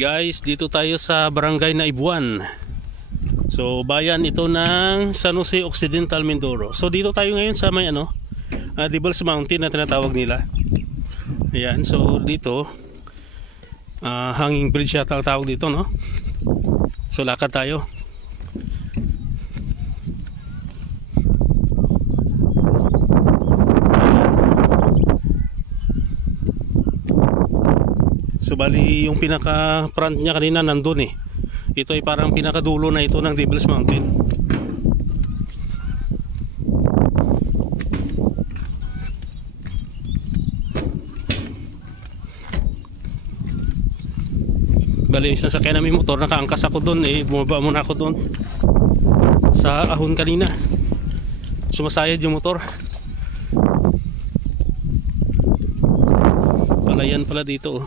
Guys, dito tayo sa barangay na Ibuan. So bayan ito ng San Jose Occidental, Mindoro. So dito tayo ngayon sa may Devil's Mountain na tinatawag nila. Ayan, so dito hanging bridge yata ang tawag dito, no? So lakad tayo. So bali yung pinaka front niya kanina nandun eh. Ito ay parang pinakadulo na ito ng Devil's Mountain. Bali yung sasakyan namin motor, nakaangkas ako dun eh. Bumaba muna ako dun sa ahon kanina. Sumasayad yung motor. Palayan pala dito oh.